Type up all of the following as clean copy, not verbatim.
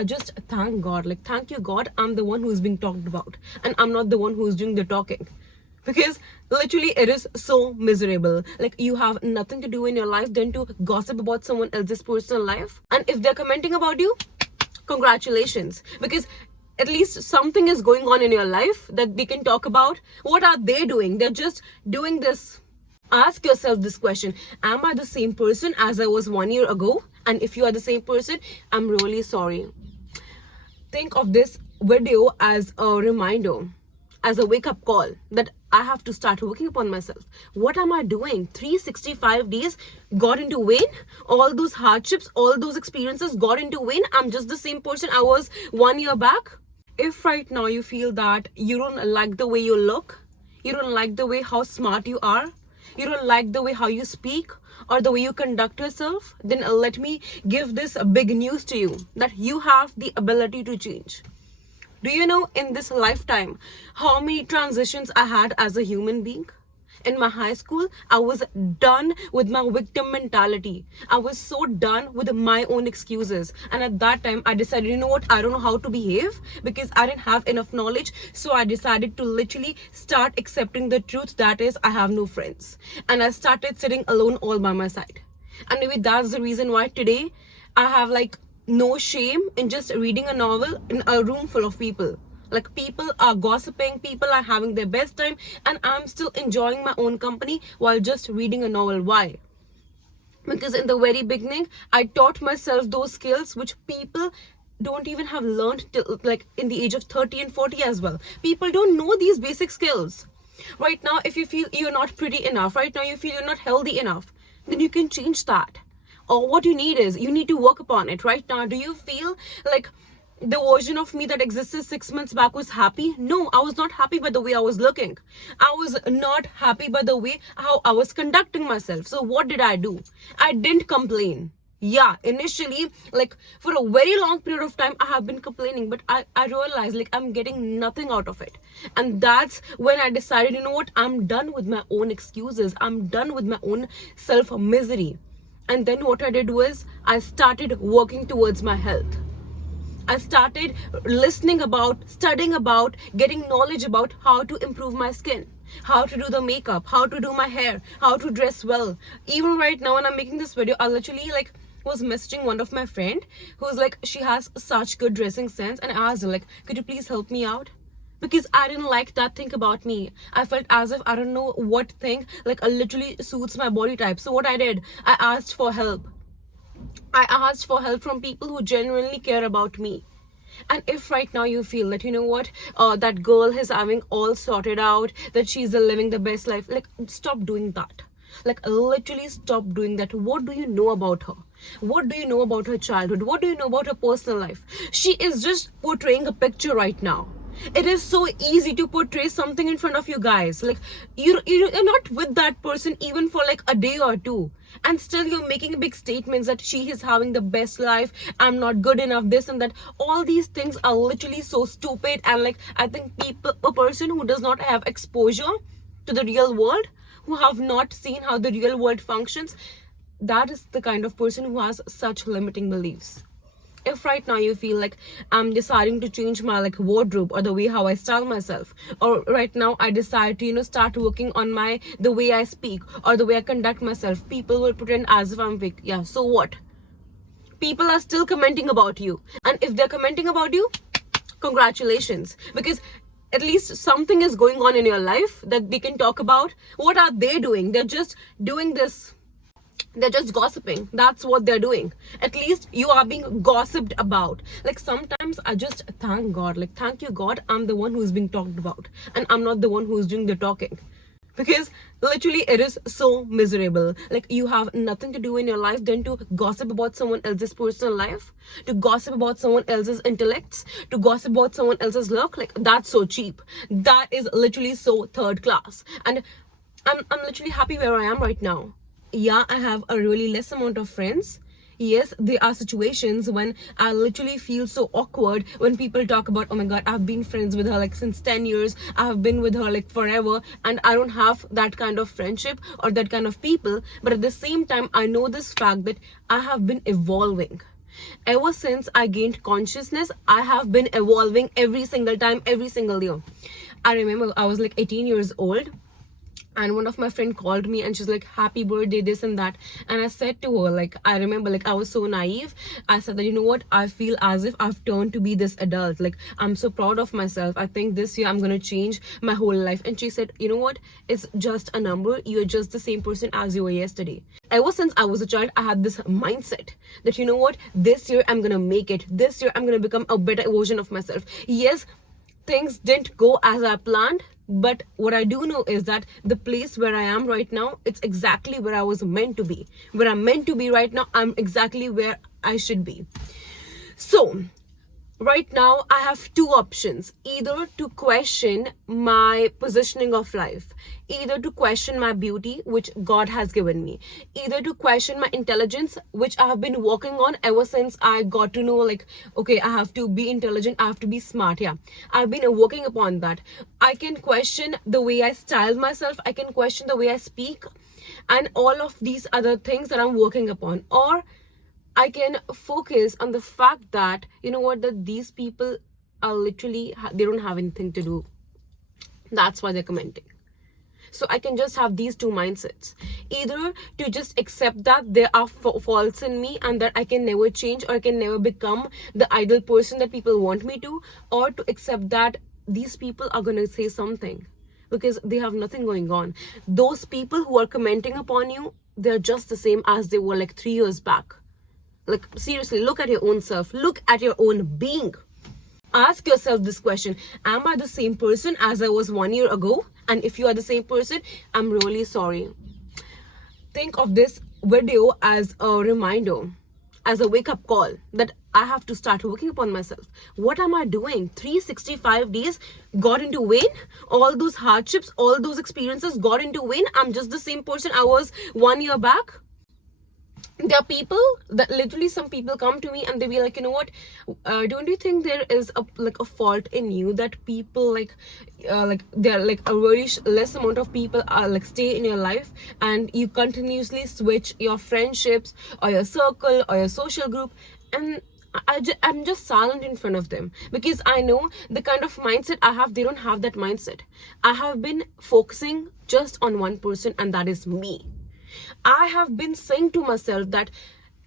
I just thank God. Like, thank you, God, I'm the one who's being talked about, and I'm not the one who's doing the talking. Because literally it is so miserable. Like, you have nothing to do in your life than to gossip about someone else's personal life. And if they're commenting about you, congratulations, because at least something is going on in your life that they can talk about. What are they doing? They're just doing this. Ask yourself this question: am I the same person as I was 1 year ago? And if you are the same person, I'm really sorry. Think of this video as a reminder, as a wake-up call that I have to start working upon myself. What am I doing? 365 days got into vain. All those hardships, all those experiences got into vain. I'm just the same person I was 1 year back. If right now you feel that you don't like the way you look, you don't like the way how smart you are, you don't like the way how you speak or the way you conduct yourself, then let me give this big news to you, that you have the ability to change. Do you know, in this lifetime, how many transitions I had as a human being? In my high school, I was done with my victim mentality. I was so done with my own excuses. And at that time, I decided, you know what, I don't know how to behave because I didn't have enough knowledge. So I decided to literally start accepting the truth, that is, I have no friends. And I started sitting alone all by my side. And maybe that's the reason why today I have like no shame in just reading a novel in a room full of people. Like, people are gossiping, people are having their best time, and I'm still enjoying my own company while just reading a novel. Why? Because in the very beginning, I taught myself those skills which people don't even have learned till like in the age of 30 and 40 as well. People don't know these basic skills. Right now, if you feel you're not pretty enough, right now you feel you're not healthy enough, then you can change that. Or what you need is, you need to work upon it. Right now, do you feel like the version of me that existed 6 months back was happy? No, I was not happy by the way I was looking. I was not happy by the way how I was conducting myself. So what did I do? I didn't complain. Yeah, initially, like for a very long period of time, I have been complaining, but I realized like I'm getting nothing out of it. And that's when I decided, you know what, I'm done with my own excuses. I'm done with my own self-misery. And then what I did was I started working towards my health. I started listening about, studying about, getting knowledge about how to improve my skin, how to do the makeup, how to do my hair, how to dress well. Even right now when I'm making this video, I literally like was messaging one of my friend who's like, she has such good dressing sense, and I asked her like, could you please help me out? Because I didn't like that thing about me. I felt as if I don't know what thing like literally suits my body type. So what I did, I asked for help. I asked for help from people who genuinely care about me. And if right now you feel that, you know what, that girl is having all sorted out, that she's living the best life, like, stop doing that. Like, literally stop doing that. What do you know about her? What do you know about her childhood? What do you know about her personal life? She is just portraying a picture right now. It is so easy to portray something in front of you guys. Like, you're not with that person even for like a day or two, and still you're making big statements that she is having the best life, I'm not good enough, this and that. All these things are literally so stupid. And like, I think a person who does not have exposure to the real world, who have not seen how the real world functions, that is the kind of person who has such limiting beliefs. If right now you feel like I'm deciding to change my like wardrobe or the way how I style myself, or right now I decide to, you know, start working on the way I speak or the way I conduct myself, people will pretend as if I'm weak. Yeah, so what? People are still commenting about you, and if they're commenting about you, congratulations, because at least something is going on in your life that they can talk about. What are they doing? They're just doing this. They're just gossiping. That's what they're doing. At least you are being gossiped about. Like, sometimes I just thank God. Like, thank you, God, I'm the one who's being talked about, and I'm not the one who's doing the talking. Because literally it is so miserable. Like, you have nothing to do in your life than to gossip about someone else's personal life, to gossip about someone else's intellects, to gossip about someone else's look. Like, that's so cheap. That is literally so third class. And I'm literally happy where I am right now. Yeah, I have a really less amount of friends. Yes, there are situations when I literally feel so awkward when people talk about, oh my God, I've been friends with her like since 10 years. I have been with her like forever, and I don't have that kind of friendship or that kind of people. But at the same time, I know this fact that I have been evolving. Ever since I gained consciousness, I have been evolving every single time, every single year. I remember I was like 18 years old, and one of my friend called me and she's like, happy birthday, this and that. And I said to her, like, I remember, like, I was so naive. I said that, you know what, I feel as if I've turned to be this adult. Like, I'm so proud of myself. I think this year I'm gonna change my whole life. And she said, you know what, it's just a number. You're just the same person as you were yesterday. Ever since I was a child, I had this mindset that, you know what, this year I'm gonna make it. This year I'm gonna become a better version of myself. Yes, things didn't go as I planned, but what I do know is that the place where I am right now, it's exactly where I was meant to be. Where I'm meant to be right now, I'm exactly where I should be. So right now I have two options: either to question my positioning of life, either to question my beauty, which God has given me, either to question my intelligence, which I have been working on ever since I got to know, like, okay, I have to be intelligent, I have to be smart. Yeah, I've been working upon that. I can question the way I style myself, I can question the way I speak, and all of these other things that I'm working upon. Or I can focus on the fact that, you know what, that these people are literally, they don't have anything to do. That's why they're commenting. So I can just have these two mindsets. Either to just accept that there are faults in me and that I can never change, or I can never become the ideal person that people want me to, or to accept that these people are going to say something because they have nothing going on. Those people who are commenting upon you, they're just the same as they were like 3 years back. Like, seriously, look at your own self. Look at your own being. Ask yourself this question: am I the same person as I was 1 year ago? And if you are the same person, I'm really sorry. Think of this video as a reminder, as a wake-up call that I have to start working upon myself. What am I doing? 365 days got into vain? All those hardships, all those experiences got into vain? I'm just the same person I was 1 year back? There are people that literally, some people come to me and they be like, you know what, don't you think there is a fault in you that people like there are like a very less amount of people are like stay in your life, and you continuously switch your friendships or your circle or your social group? And I'm just silent in front of them because I know the kind of mindset I have, they don't have that mindset. I have been focusing just on one person, and that is me. I have been saying to myself that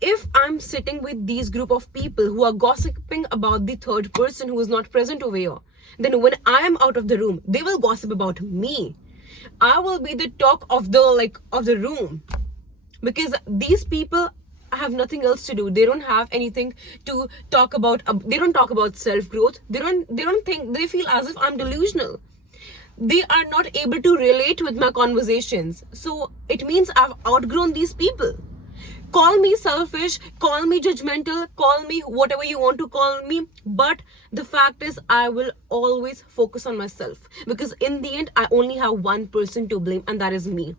if I'm sitting with these group of people who are gossiping about the third person who is not present over here, then when I am out of the room, they will gossip about me. I will be the talk of the room, because these people have nothing else to do. They don't have anything to talk about. They don't talk about self-growth. They don't think, they feel as if I'm delusional. They are not able to relate with my conversations. So it means I've outgrown these people. Call me selfish, call me judgmental, call me whatever you want to call me. But the fact is, I will always focus on myself, because in the end, I only have one person to blame, and that is me.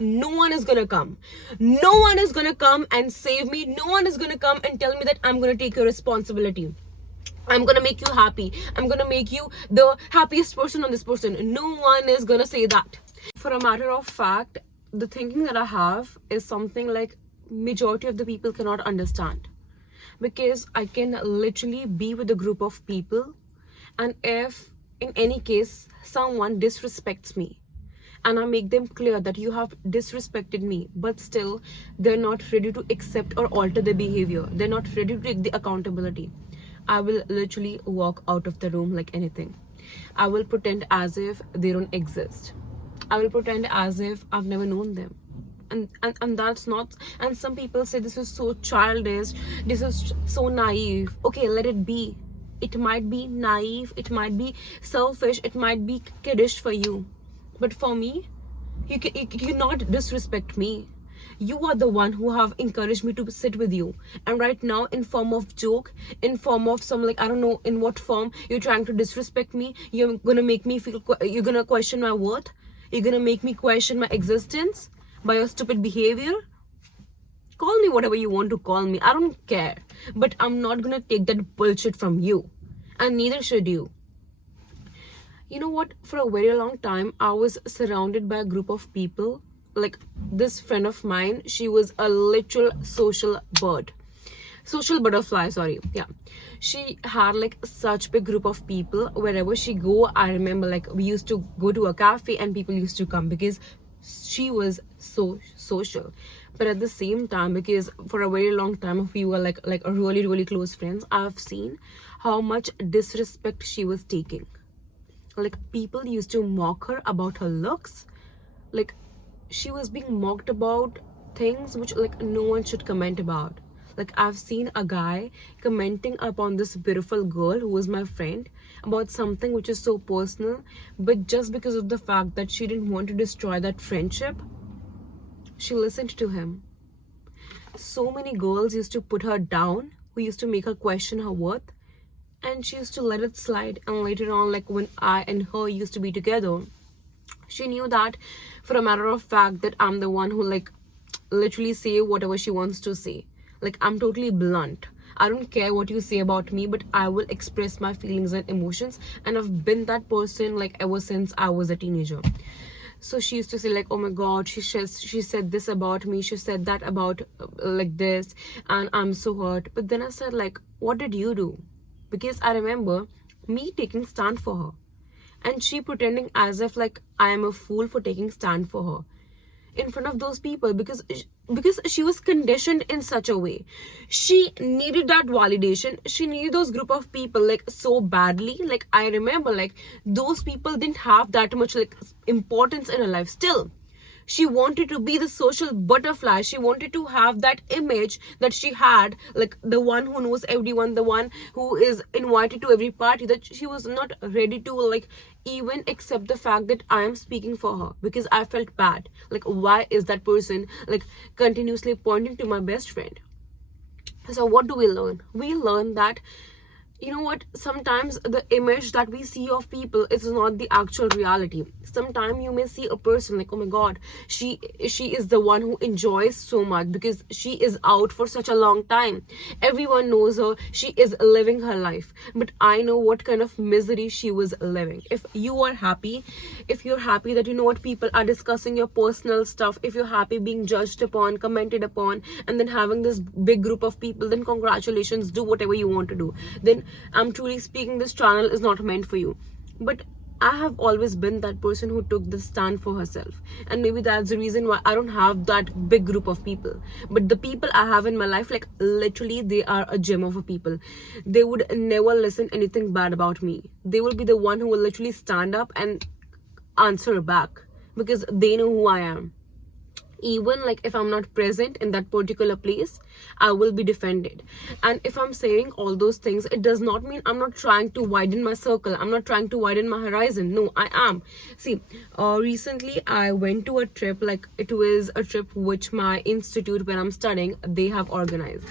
No one is gonna come. No one is gonna come and save me. No one is gonna come and tell me that I'm gonna take your responsibility. I'm gonna make you happy. I'm gonna make you the happiest person on this person. No one is gonna say that. For a matter of fact, the thinking that I have is something like majority of the people cannot understand, because I can literally be with a group of people, and if in any case someone disrespects me, and I make them clear that you have disrespected me, but still they're not ready to accept or alter their behavior, they're not ready to take the accountability, I will literally walk out of the room like anything. I will pretend as if they don't exist. I will pretend as if I've never known them. And that's not, and some people say this is so childish, this is so naive. Okay, let it be. It might be naive, it might be selfish, it might be kiddish for you. But for me, you cannot disrespect me. You are the one who have encouraged me to sit with you, and right now, in form of joke, in form of some, like, I don't know in what form, you're trying to disrespect me. You're gonna make me feel, you're gonna question my worth, you're gonna make me question my existence by your stupid behavior. Call me whatever you want to call me, I don't care, but I'm not gonna take that bullshit from you, and neither should you. You know what, for a very long time I was surrounded by a group of people. Like, this friend of mine, she was a literal social bird. social butterfly, sorry. Yeah, she had like such big group of people. Wherever she go, I remember like we used to go to a cafe and people used to come because she was so social. But at the same time, because for a very long time we were like a really close friends, I've seen how much disrespect she was taking. Like people used to mock her about her looks. Like she was being mocked about things which like no one should comment about. Like I've seen a guy commenting upon this beautiful girl who was my friend about something which is so personal, but just because of the fact that she didn't want to destroy that friendship, she listened to him. So many girls used to put her down, who used to make her question her worth, and she used to let it slide. And later on, like when I and her used to be together, she knew that for a matter of fact that I'm the one who like literally say whatever she wants to say. Like I'm totally blunt. I don't care what you say about me, but I will express my feelings and emotions, and I've been that person like ever since I was a teenager. So she used to say like, oh my god, she said this about me, she said that about like this, and I'm so hurt. But then I said like, what did you do? Because I remember me taking stand for her, and she pretending as if like I am a fool for taking stand for her in front of those people, because she was conditioned in such a way. She needed that validation, she needed those group of people like so badly. Like I remember like those people didn't have that much like importance in her life. Still she wanted to be the social butterfly, she wanted to have that image that she had, like the one who knows everyone, the one who is invited to every party, that she was not ready to like even accept the fact that I am speaking for her, because I felt bad. Like why is that person like continuously pointing to my best friend? So what do we learn? We learn that, you know what, sometimes the image that we see of people is not the actual reality. Sometimes you may see a person like, oh my god, she is the one who enjoys so much because she is out for such a long time, everyone knows her, she is living her life. But I know what kind of misery she was living. If you are happy, if you're happy that, you know what, people are discussing your personal stuff, if you're happy being judged upon, commented upon, and then having this big group of people, then congratulations, do whatever you want to do. Then I'm truly speaking, this channel is not meant for you. But I have always been that person who took the stand for herself, and maybe that's the reason why I don't have that big group of people. But the people I have in my life, like literally they are a gem of a people. They would never listen anything bad about me. They will be the one who will literally stand up and answer back, because they know who I am. Even like if I'm not present in that particular place, I will be defended. And if I'm saying all those things, it does not mean I'm not trying to widen my circle, I'm not trying to widen my horizon. No, I am. See, recently I went to a trip, like it was a trip which my institute where I'm studying, they have organized.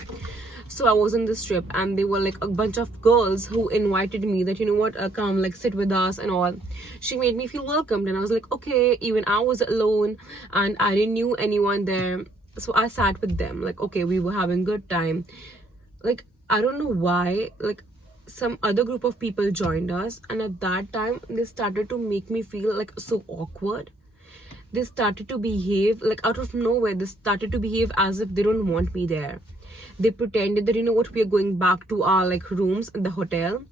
So I was on this trip, and they were like a bunch of girls who invited me that, you know what, come like sit with us and all. She made me feel welcomed, and I was like, okay. Even I was alone and I didn't knew anyone there, so I sat with them. Like okay, we were having good time. Like I don't know why, like some other group of people joined us, and at that time they started to make me feel like so awkward. They started to behave like out of nowhere, they started to behave as if they don't want me there. They pretended that, you know what, we are going back to our like rooms in the hotel.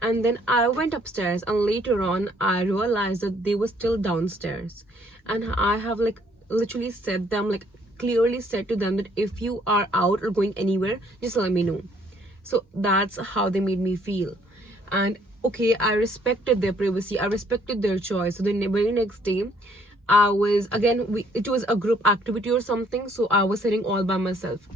And then I went upstairs, and later on I realized that they were still downstairs. And I have like literally said them, like clearly said to them that if you are out or going anywhere, just let me know. So that's how they made me feel. And okay, I respected their privacy, I respected their choice. So the very next day, I was again, it was a group activity or something, so I was sitting all by myself.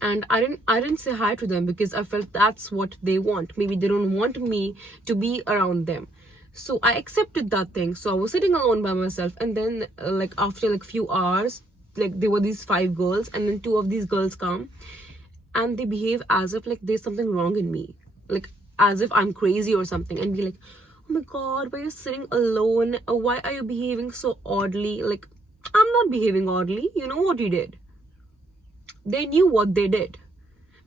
And I didn't say hi to them, because I felt that's what they want. Maybe they don't want me to be around them. So I accepted that thing. So I was sitting alone by myself, and then like after like few hours, like there were these 5 girls, and then 2 of these girls come, and they behave as if like there's something wrong in me, like as if I'm crazy or something, and be like, oh my god, why are you sitting alone? Why are you behaving so oddly? Like I'm not behaving oddly, you know what you did. They knew what they did,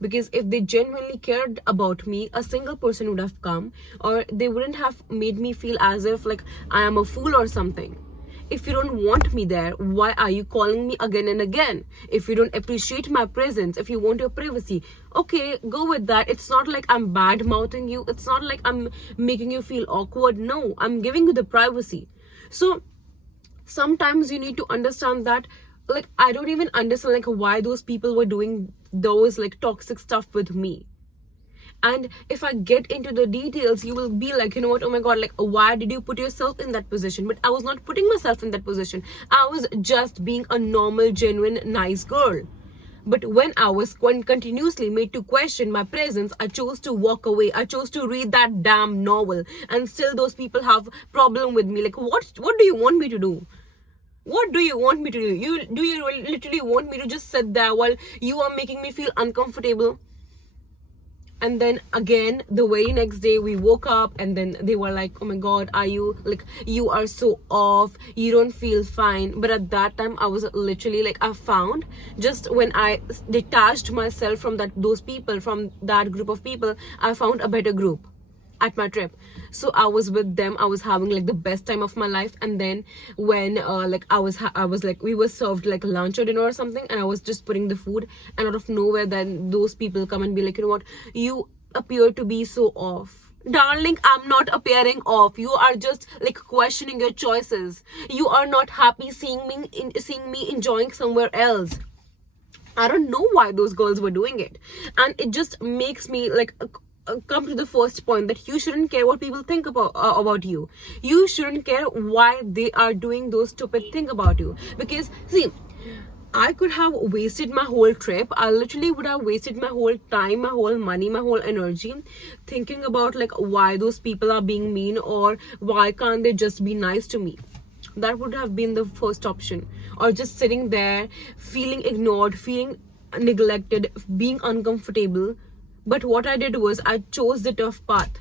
because if they genuinely cared about me, a single person would have come, or they wouldn't have made me feel as if like I am a fool or something. If you don't want me there, why are you calling me again and again? If you don't appreciate my presence, if you want your privacy, okay, go with that. It's not like I'm bad mouthing you. It's not like I'm making you feel awkward. No, I'm giving you the privacy. So sometimes you need to understand that, like, I don't even understand like why those people were doing those like toxic stuff with me. And if I get into the details, you will be like, you know what, oh my god, like, why did you put yourself in that position? But I was not putting myself in that position. I was just being a normal, genuine, nice girl. But when I was continuously made to question my presence, I chose to walk away. I chose to read that damn novel. And still those people have problem with me. Like, what do you want me to do? What do you want me to do? You literally want me to just sit there while you are making me feel uncomfortable? And then again, the very next day we woke up and then they were like, oh my god, are you like, you are so off, you don't feel fine. But at that time I was literally like, I found, just when I detached myself from those people, from that group of people, I found a better group at my trip. So I was with them. I was having like the best time of my life. And then when like I was like, we were served like lunch or dinner or something, and I was just putting the food, and out of nowhere then those people come and be like, you know what, you appear to be so off. Darling, I'm not appearing off. You are just like questioning your choices. You are not happy seeing me enjoying somewhere else. I don't know why those girls were doing it. And it just makes me like come to the first point, that you shouldn't care what people think about you. You shouldn't care why they are doing those stupid things about you. Because see, I could have wasted my whole trip. I literally would have wasted my whole time, my whole money, my whole energy thinking about like why those people are being mean, or why can't they just be nice to me. That would have been the first option. Or just sitting there feeling ignored, feeling neglected, being uncomfortable. But what I did was I chose the tough path.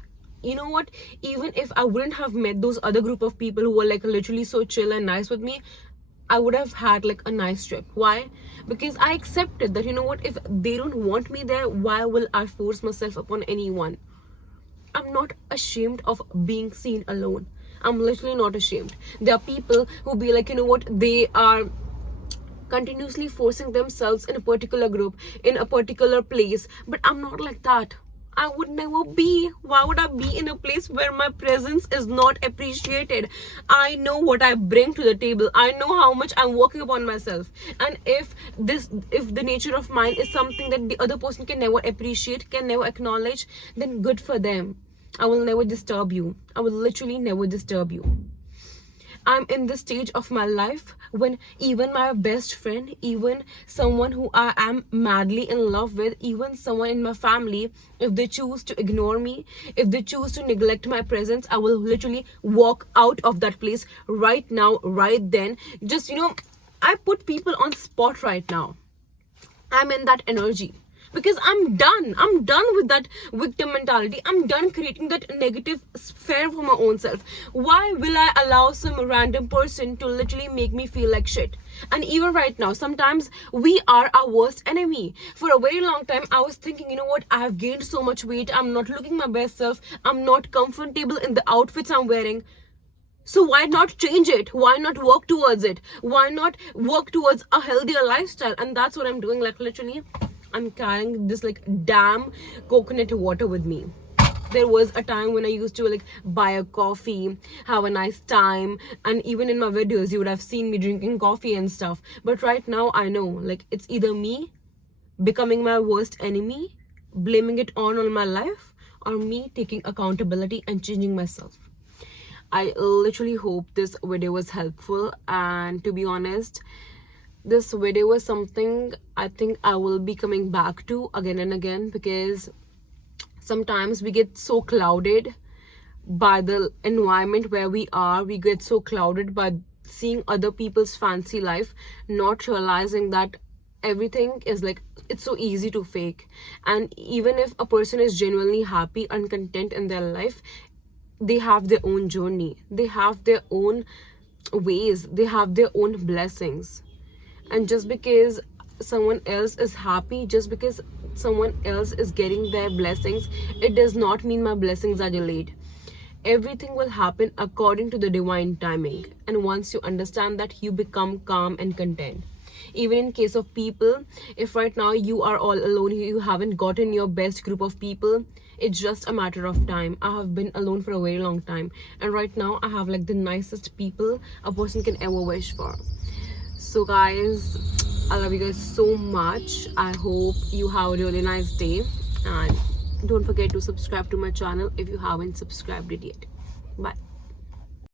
You know what? Even if I wouldn't have met those other group of people who were like literally so chill and nice with me, I would have had like a nice trip. Why? Because I accepted that, you know what, if they don't want me there, why will I force myself upon anyone? I'm not ashamed of being seen alone. I'm literally not ashamed. There are people who be like, you know what, they are continuously forcing themselves in a particular group, in a particular place. But I'm not like that. I would never be. Why would I be in a place where my presence is not appreciated? I know what I bring to the table. I know how much I'm working upon myself. And if the nature of mine is something that the other person can never appreciate, can never acknowledge, then good for them. I will never disturb you. I will literally never disturb you. I'm in this stage of my life when even my best friend, even someone who I am madly in love with, even someone in my family, if they choose to ignore me, if they choose to neglect my presence, I will literally walk out of that place right now, right then. Just, you know, I put people on spot right now. I'm in that energy. Because I'm done with that victim mentality. I'm done creating that negative sphere for my own self. Why will I allow some random person to literally make me feel like shit? And even right now, sometimes we are our worst enemy. For a very long time, I was thinking, you know what, I have gained so much weight, I'm not looking my best self, I'm not comfortable in the outfits I'm wearing. So why not change it? Why not work towards it? Why not work towards a healthier lifestyle? And that's what I'm doing. Like literally, I'm carrying this like damn coconut water with me. There was a time when I used to like buy a coffee, have a nice time, and even in my videos you would have seen me drinking coffee and stuff. But right now I know, like, it's either me becoming my worst enemy, blaming it on my life, or me taking accountability and changing myself. I literally hope this video was helpful, and to be honest, this video was something I think I will be coming back to again and again, because sometimes we get so clouded by the environment where we are. We get so clouded by seeing other people's fancy life, not realizing that everything is like, it's so easy to fake. And even if a person is genuinely happy and content in their life, they have their own journey, they have their own ways, they have their own blessings. And just because someone else is happy, just because someone else is getting their blessings, it does not mean my blessings are delayed. Everything will happen according to the divine timing. And once you understand that, you become calm and content. Even in case of people, if right now you are all alone, you haven't gotten your best group of people, it's just a matter of time. I have been alone for a very long time, and right now I have like the nicest people a person can ever wish for. So guys, I love you guys so much. I hope you have a really nice day, and don't forget to subscribe to my channel if you haven't subscribed it yet. Bye.